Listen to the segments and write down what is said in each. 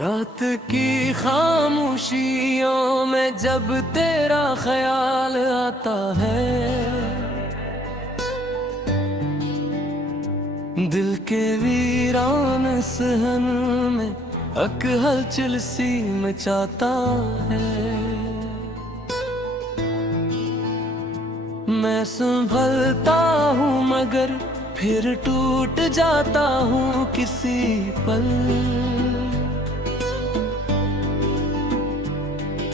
रात की खामोशियों में जब तेरा ख्याल आता है, दिल के वीरान सहन में अक हलचल सी मचाता है। मैं संभलता हूँ मगर फिर टूट जाता हूँ किसी पल।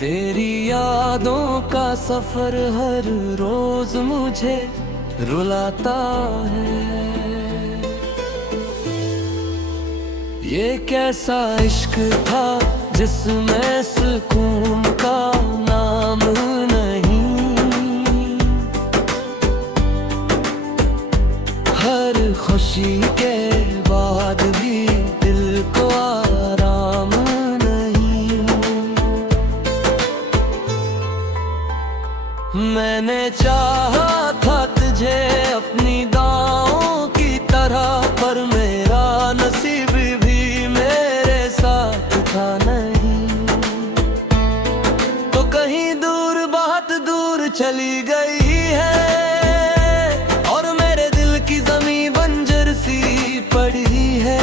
तेरी यादों का सफर हर रोज मुझे रुलाता है। ये कैसा इश्क था जिसमें सुकून का नाम नहीं, हर खुशी के बाद भी दिल को आराम नहीं। मैंने चाहा था तुझे अपनी दाओं की तरह, पर मेरा नसीब भी मेरे साथ था नहीं। तो कहीं दूर बहुत दूर चली गई है और मेरे दिल की ज़मीं बंजर सी पड़ी है।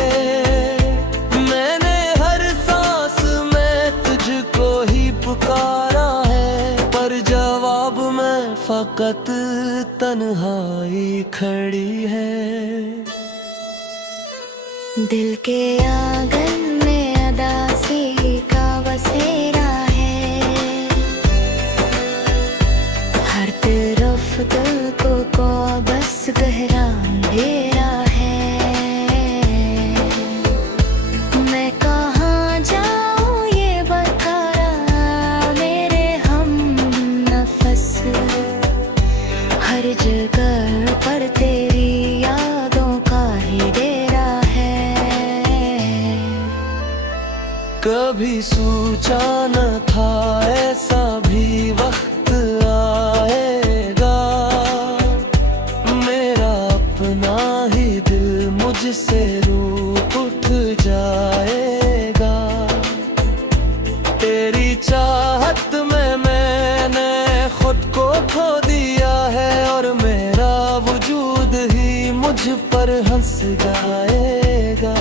मैंने हर सांस में तुझको ही पुकारा है, पर जवाब में फकत तन्हाई खड़ी है। दिल के आंगन में अदासी का बसेरा है, हर तरफ दिल को बस गहरा अंधेरा है। मैं कहाँ जाऊँ ये बता रहा मेरे हम नफस, हर जगह पर तेरी यादों का ही डेरा है। कभी सोचा न था ऐसा भी वक्त आएगा, मेरा अपना ही दिल मुझसे रूठ उठ जाएगा। तेरी चाहत में मैंने खुद को खो दिया है और मेरा वजूद ही मुझ पर हंस जाएगा।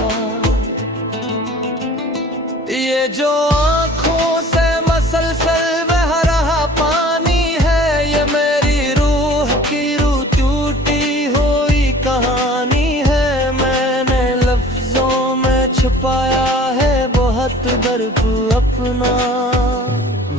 ये जो आँखों से मसलसल बह रहा पानी है, ये मेरी रूह की रूह टूटी हुई कहानी है। मैंने लफ्जों में छुपाया है बहुत दर्द अपना,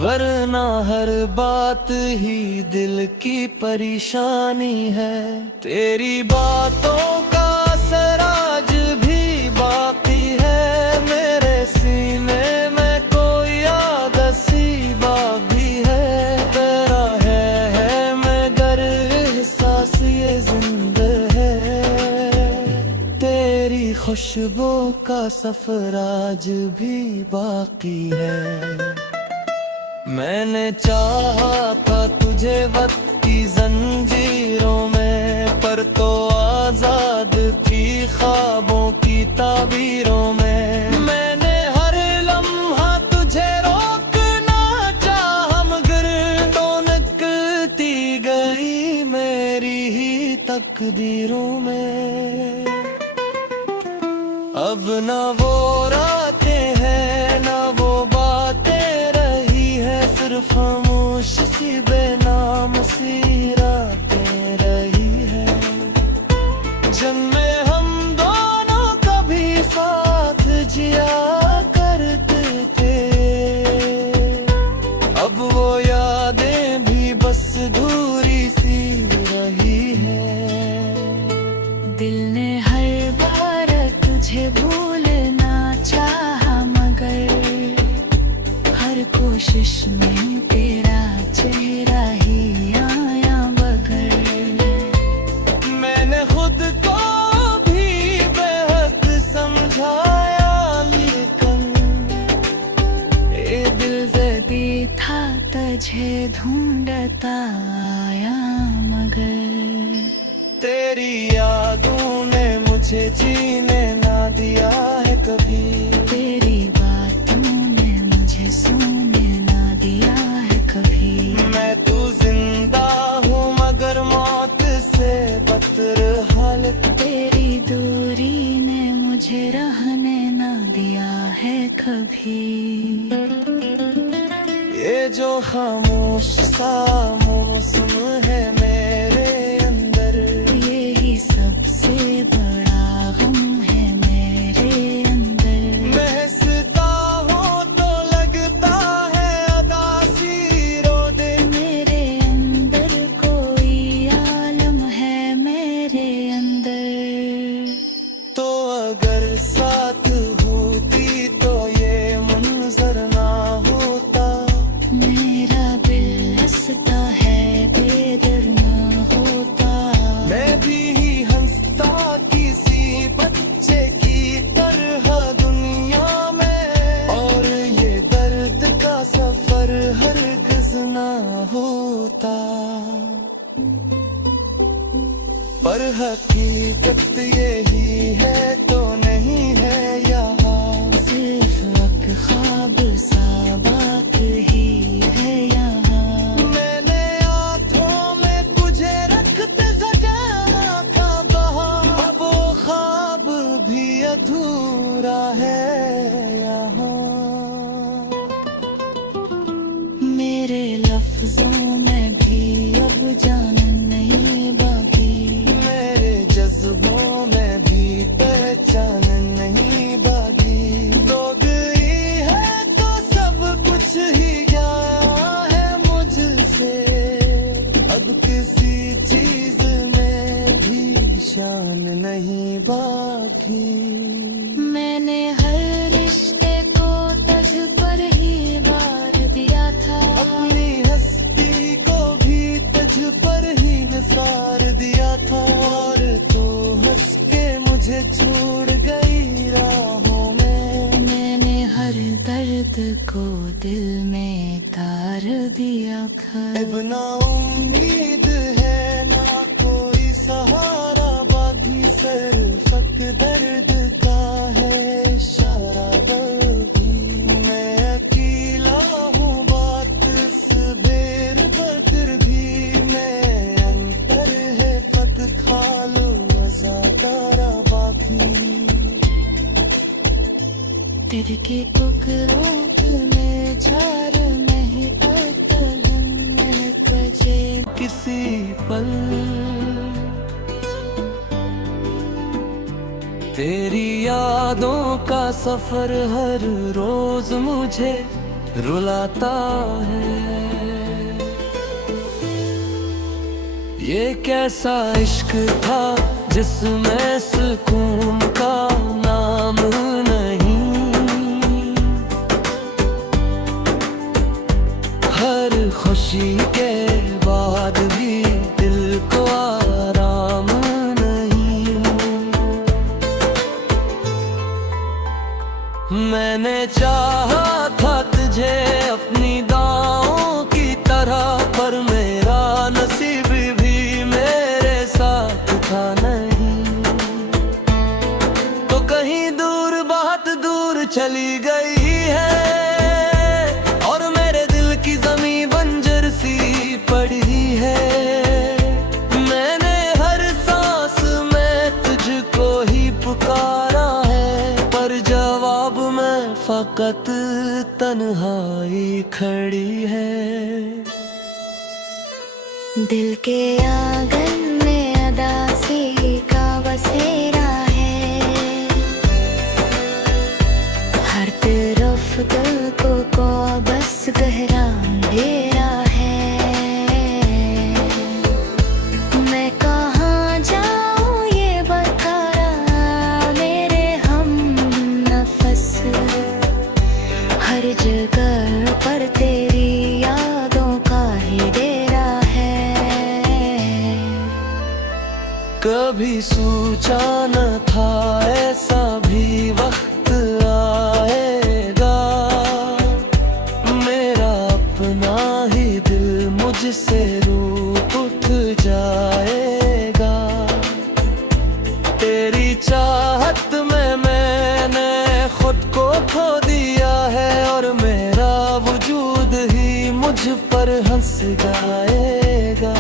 वरना हर बात ही दिल की परेशानी है। तेरी बातों का असर आज भी बाकी है, मेरे सीने में कोई याद सी बाकी है। तेरा है मगर एहसास ये जिंदा है, तेरी खुशबू का सफर आज भी बाकी है। मैंने चाहा था तुझे वक्त की जंजीरों में, पर तो आजाद थी ख्वाबों की ताबीरों में। मैंने हर लम्हा तुझे रोकना चाहा मगर तो निकलती गई मेरी ही तकदीरों में। अब ना वो रातें हैं ना वो बातें रही है, सिर्फ खामोश सी बेनाम सी रातें रही है। जिनमें हम दोनों कभी साथ जिया करते थे, अब वो यादें भी बस दूरी सी रही है। दिल ने हर बार तुझे भूलना चाहा मगर हर कोशिश में तेरा चेहरा ही आया बगर। मैंने खुद को भी बेहद समझाया, लेकिन ये दिल जदी था तुझे ढूंढता आया मगर। तेरी यादों ने मुझे जीने ना दिया है कभी, तेरी बातों मैंने ना दिया है कभी। ये जो खामोश सा मौसम है मेरे अंदर, यही सबसे बड़ा गम है मेरे अंदर। महसता हूँ तो लगता है अदासी रो दे। मेरे अंदर कोई आलम है मेरे अंदर। तो अगर साथ होती तो ये मंजर ना होता। मेरा दिल हंसता है बेदर ना होता। मैं भी हंसता किसी बच्चे की तरह दुनिया में, और ये दर्द का सफर हरगिज़ ना होता। पर हकीकत यही है तो नहीं है यहाँ, सिर्फ एक ख्वाब सा बात ही है यहाँ। मैंने आँखों में तुझे रखते सजाया था बहार, अब वो ख्वाब भी अधूरा है यहाँ। मेरे लफ्जों में भी अब जान नहीं बाकी। मेरे जज्बों में भी पहचान नहीं बाकी। दो गई है तो सब कुछ ही गया है मुझसे, अब किसी चीज में भी शान नहीं बाकी। मैंने हर रिश्ते को तज पर ही वार दिया था। अपनी हस्ती को भी तुझ पर ही निसार दिया था, और तू हंस के मुझे छोड़ गई राहों में। मैंने हर दर्द को दिल में तार दिया खर। अब ना उम्मीद है ना कोई सहारा, बाकी सिर्फ दर्द का है इशारा भी। मैं अकेला हूँ बात इस बेर बकर भी, मैं अंतर है फक खालो अज़ादारा बाकी। दिल के कुकरों में झार नहीं अटल महक बजे। किसी पल तेरी यादों का सफर हर रोज मुझे रुलाता है। ये कैसा इश्क था जिसमें सुकून का नाम नहीं, हर खुशी के बाद भी दिल को आराम नहीं। मैंने चाहा था तुझे अपनी दाओं की तरह, पर मेरा नसीब भी मेरे साथ था नहीं। तो कहीं दूर बहुत दूर चली गई है, और मेरे दिल की ज़मीं बंजर सी पड़ी है। मैंने हर सांस में तुझको ही पुकारा है, पर जवाब में फकत तन्हाई खड़ी है। दिल के आंगन में अदासी का बसेरा है। हर तरफ दिल को बस गहरा अंधेरा है। मैं कहाँ जाऊँ ये बता रहा मेरे हम नफस। हर जगह पर तेरी यादों का ही डेरा है। कभी सोचा न था ऐसा भी वक्त आएगा, मेरा अपना ही दिल मुझसे रूठ उठ जाएगा। तेरी चाहत में मैंने खुद को खो दिया है, और मेरा वजूद ही मुझ पर हंस जाएगा।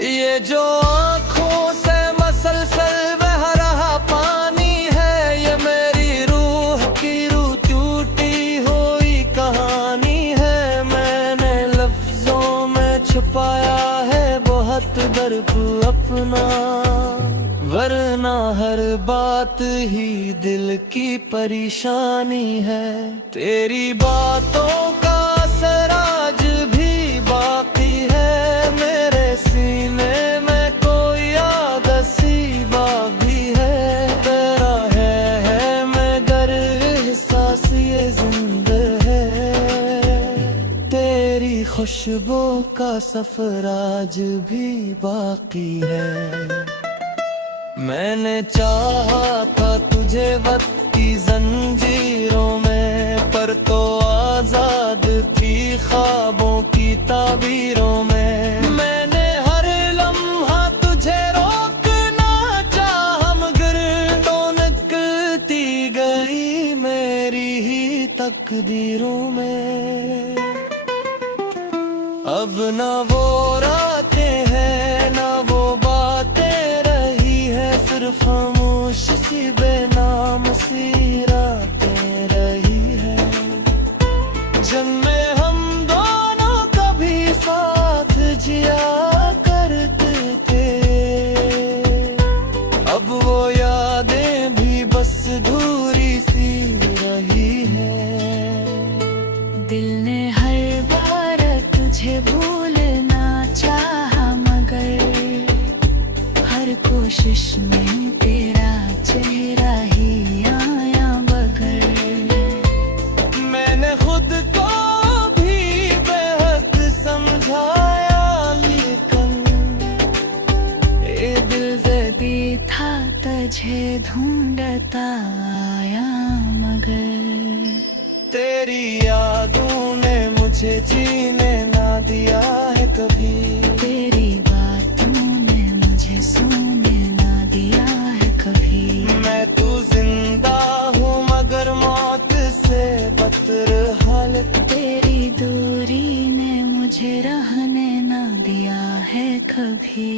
ये जो आँखों से मसलसल बह रहा पानी फर्क अपना, वरना हर बात ही दिल की परेशानी है। तेरी बातों का असर आज भी बाकी है, मेरे सीने में कोई आदसी बात भी है। तेरा है मगर एहसास ये जिंदा है, तेरी खुशबू का सफर आज भी बाकी है। मैंने चाहा था तुझे वक्त की जंजीरों में, पर तो आजाद थी ख्वाबों की ताबीरों में। मैंने हर लम्हा तुझे रोकना चाहा, मगर तो निकलती गई मेरी ही तकदीरों में। अब ना वो रातें हैं ना वो बातें रही है, सिर्फ खामोश सी बेनाम सी रातें रही है। जिनमें हम दोनों कभी साथ जिया करते थे, अब वो यादें भी बस धूरी सी रही है। दिल ने हर बार तुझे भूलना चाहा, मगर हर कोशिश में तेरा चेहरा ही आया बगर। मैंने खुद को भी बेहद समझाया, लेकिन ये दिल जदी था तुझे ढूंढता आया, मगर तेरी यादों ने मुझे जीने ना दिया है कभी। तेरी बातों ने मुझे सोने ना दिया है कभी। मैं तू जिंदा हूँ मगर मौत से बदतर हालत। तेरी दूरी ने मुझे रहने ना दिया है कभी।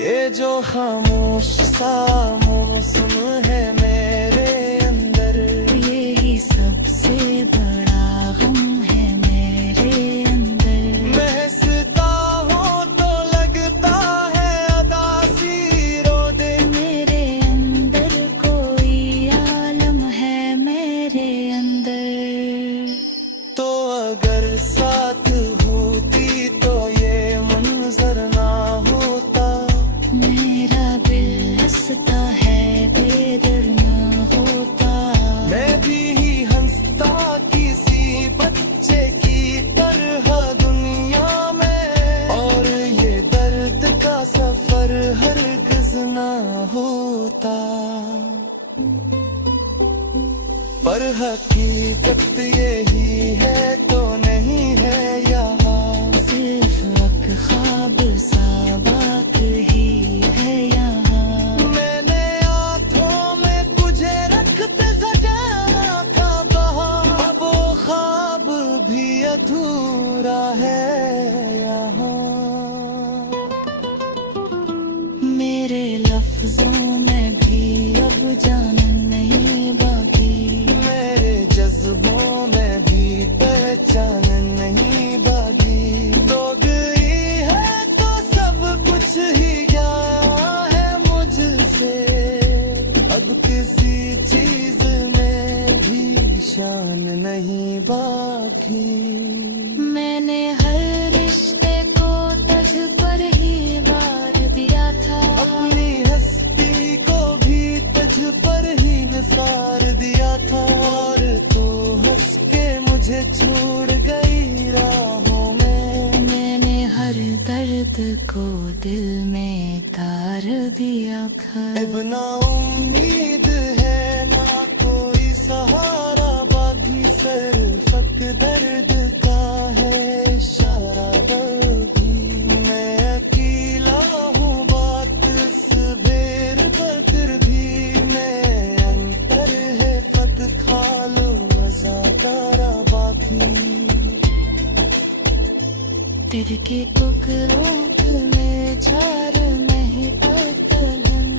ये जो खामोश सा मौसम है मेरे अंदर, यही सबसे बड़ा गम है मेरे अंदर। महसता हूँ तो लगता है अदासी रो दे। मेरे अंदर कोई आलम है मेरे अंदर। तो अगर साथ होती तो ये मंजर ना होता। मेरा दिल हंसता है बेदर्द न होता। मैं भी हंसता किसी बच्चे की तरह दुनिया में, और ये दर्द का सफर हरगिज ना होता। पर हकीकत यही है तो नहीं है यहाँ, सिर्फ एक ख्वाब सा बाकी ही है यहाँ। मैंने आँखों में तुझे रखते सजाया था बहार, अब वो ख्वाब भी अधूरा है यहाँ। मेरे लफ्जों में भी अब जान नहीं बाकी। मेरे जज्बों में भी पहचान नहीं बाकी। दो गई है तो सब कुछ ही गया है मुझसे, अब किसी चीज में भी शान नहीं बाकी। मैंने हर रिश्ते को तज पर ही वार दिया था। अपनी हस्ती को भी तुझ पर ही निसार दिया था, और तू हंस के मुझे छोड़ गई राहों में। मैंने हर दर्द को दिल में तार दिया खर। अब ना उम्मीद है ना कोई सहारा बाकी, सिर्फ एक दर्द का है इशारा भी। मैं अकेला हूँ बात इस बेर बकर भी, मैं अंतर है फत खा लो अज़ाकारा बाकी। दिल के कुकरूट में चार नहीं अतलन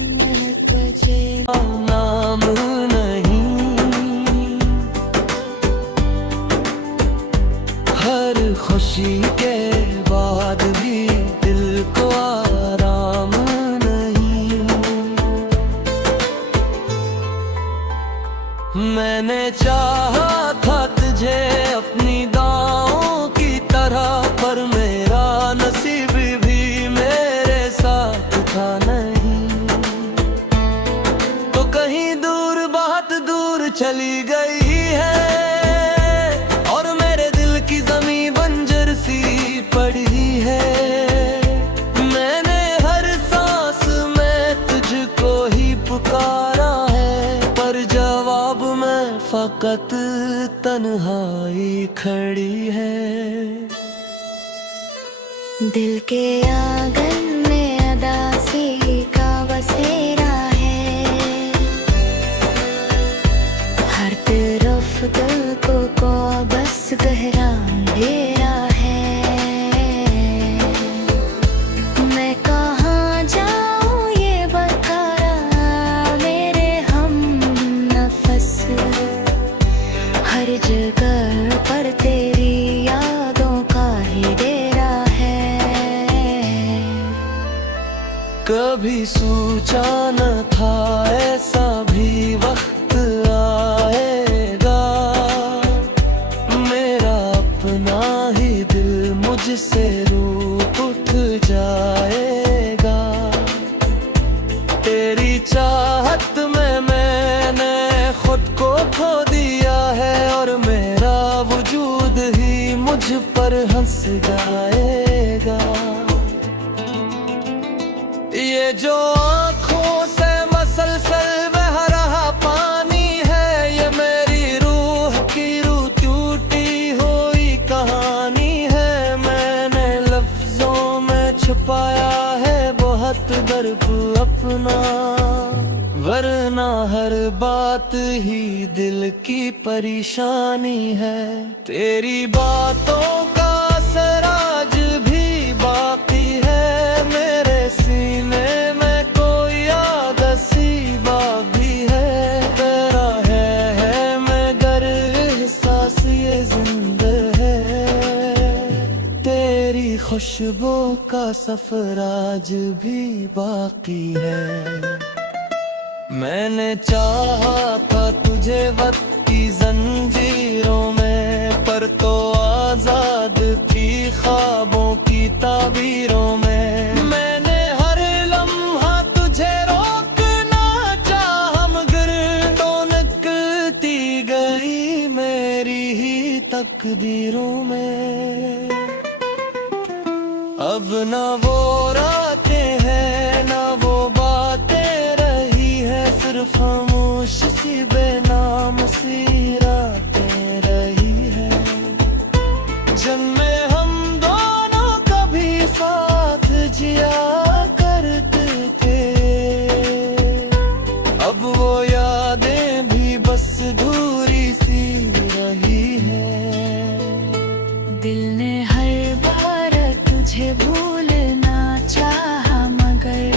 बजे। नाम नहीं, हर खुशी के बाद भी मैंने चाहा था तुझे अपनी दाओं की तरह, पर मेरा नसीब भी मेरे साथ था नहीं। तो कहीं दूर बहुत दूर चली गई है, और मेरे दिल की ज़मीं बंजर सी पड़ी है। मैंने हर सांस में तुझको ही पुकारा है, पर जवाब में फकत तन्हाई खड़ी है। दिल के आंगन में अदासी का बसेरा है, हर तरफ दिल को बस गहरा अंधेरा है। मैं कहाँ जाऊँ ये बता रहा मेरे हम नफस, हर जगह पर तेरी यादों का ही डेरा है। कभी सोचा न था ऐसा भी वक्त आएगा, मेरा अपना ही दिल मुझसे रूठ उठ जाएगा। तेरी चाहत में मैंने खुद को खो दिया है, और मेरा वजूद ही मुझ पर हंस जाएगा। ये जो आँखों से मसलसल बह रहा पानी है, ये मेरी रूह की रूह टूटी हुई कहानी है। मैंने लफ्जों में छुपाया है बहुत दर्द अपना, वरना हर बात ही दिल की परेशानी है। तेरी बातों का असर आज भी बाकी है, मेरे सीने में कोई याद सी बाकी है। तेरा है मगर एहसास ये जिंदा है, तेरी खुशबू का सफर आज भी बाकी है। मैंने चाहा था तुझे वक्त की जंजीरों में, पर तो आजाद थी ख्वाबों की ताबीरों में। मैंने हर लम्हा तुझे रोकना चाहा, मगर तो निकलती गई मेरी ही तकदीरों में। अब ना वो रातें हैं ना वो बातें रही है, सिर्फ खामोश सी बेनाम सी रातें रही है। जिनमें हम दोनों कभी साथ जिया करते थे, अब वो यादें भी बस दूरी सी रही है। दिल ने हर बार तुझे भूलना चाहा, मगर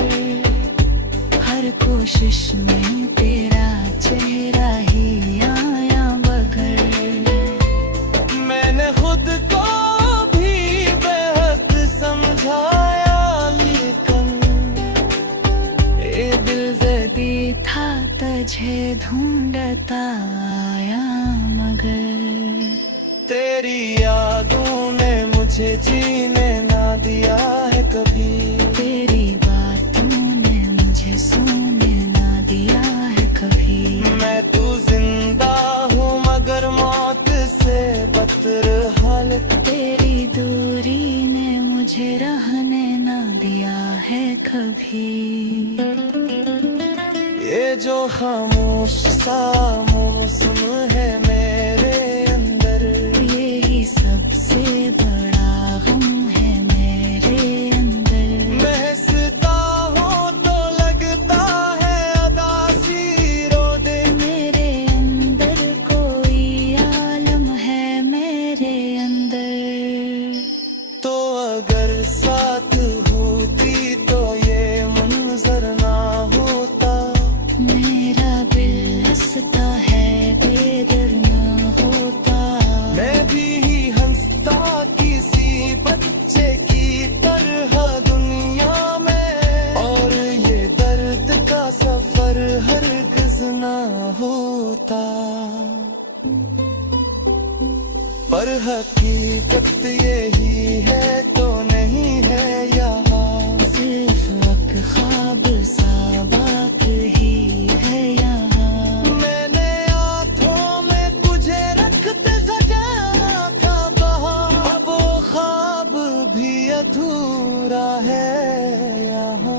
हर कोशिश में तेरा चेहरा ही आया बगर। मैंने खुद को भी बेहद समझाया, लेकिन ये दिल जदी था तुझे ढूंढता आया, मगर तेरी यादों ने मुझे जीने ना दिया है कभी। तेरी बातों ने मुझे सोने ना दिया है कभी। मैं तू जिंदा हूँ मगर मौत से बदतर हालत, तेरी दूरी ने मुझे रहने ना दिया है कभी। ये जो खामोश सा मौसम है मेरे अंदर, यही सबसे बड़ा गम है मेरे अंदर। महसता हूँ तो लगता है अदासी रो दे, मेरे अंदर कोई आलम है मेरे अंदर। तो अगर साथ होती तो ये मंजर ना होता। मेरा दिल हंसता है बेदर ना होता। मैं भी हंसता किसी बच्चे की तरह दुनिया में, और ये दर्द का सफर हरगिज़ ना हो होता, पर हकीकत यही है तो नहीं है यहाँ, सिर्फ एक ख्वाब सा बात ही है यहाँ। मैंने आँखों में तुझे रखते सजाया था बहार, अब वो ख्वाब भी अधूरा है यहाँ।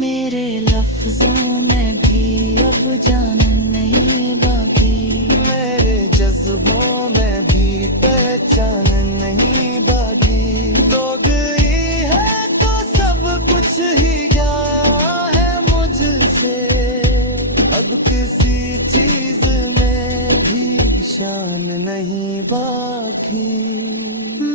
मेरे लफ्जों में भी अब जान नहीं बाकी, मेरे जज्बों में भी पहचान नहीं बाकी। तो गई है तो सब कुछ ही गया है मुझसे, अब किसी चीज में भी शान नहीं बाकी।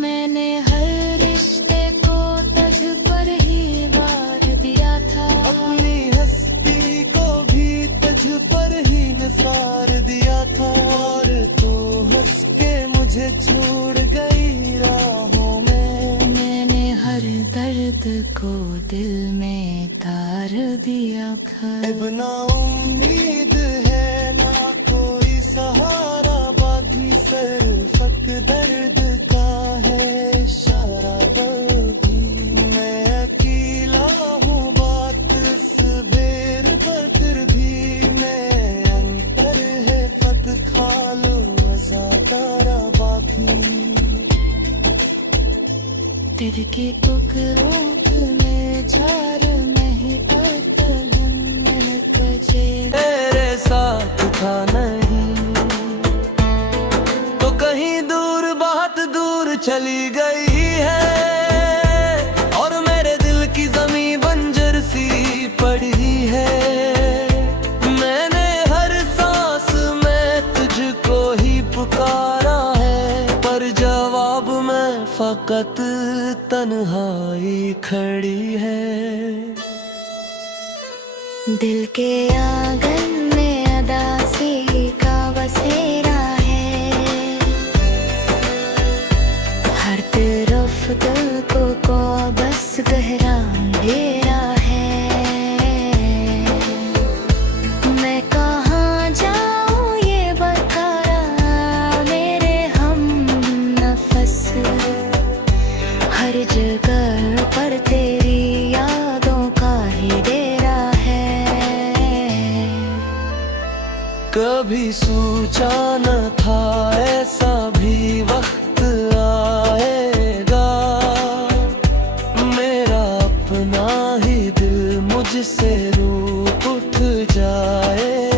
मैंने हर रिश्ते को तज पर ही वार दिया था, अपनी हस्ती को भी तुझ पर ही निसार दिया था, और तू हंस के मुझे छोड़ गई राहों में। मैंने हर दर्द को दिल में तार दिया था। अब ना उम्मीद है ना कोई सहारा, बाकी सिर्फ दर्द का है इशारा भी। मैं अकेला हूँ बात इस बेर बकर भी, मैं अंतर है फक खा लो अज़ाकारा बाकी। दिल के टुकड़ों में झार नहीं बजे, तेरे साथ था नहीं तो कहीं दूर बहुत दूर चली गई है, और मेरे दिल की जमी बंजर सी पड़ी है। मैंने हर सांस में तुझको ही पुकारा है, पर जवाब में फकत तन्हाई खड़ी है। दिल के आंगन में अदासी का बसेरा है, हर तरफ दिल को बस गहरा अंधेरा है। मैं कहाँ जाऊँ ये बता रहा मेरे हम नफस, हर जगह पर तेरी यादों का ही डेरा है। कभी सोचा न था ऐसा भी वक्त आएगा, मेरा अपना ही दिल मुझसे रूठ उठ जाए।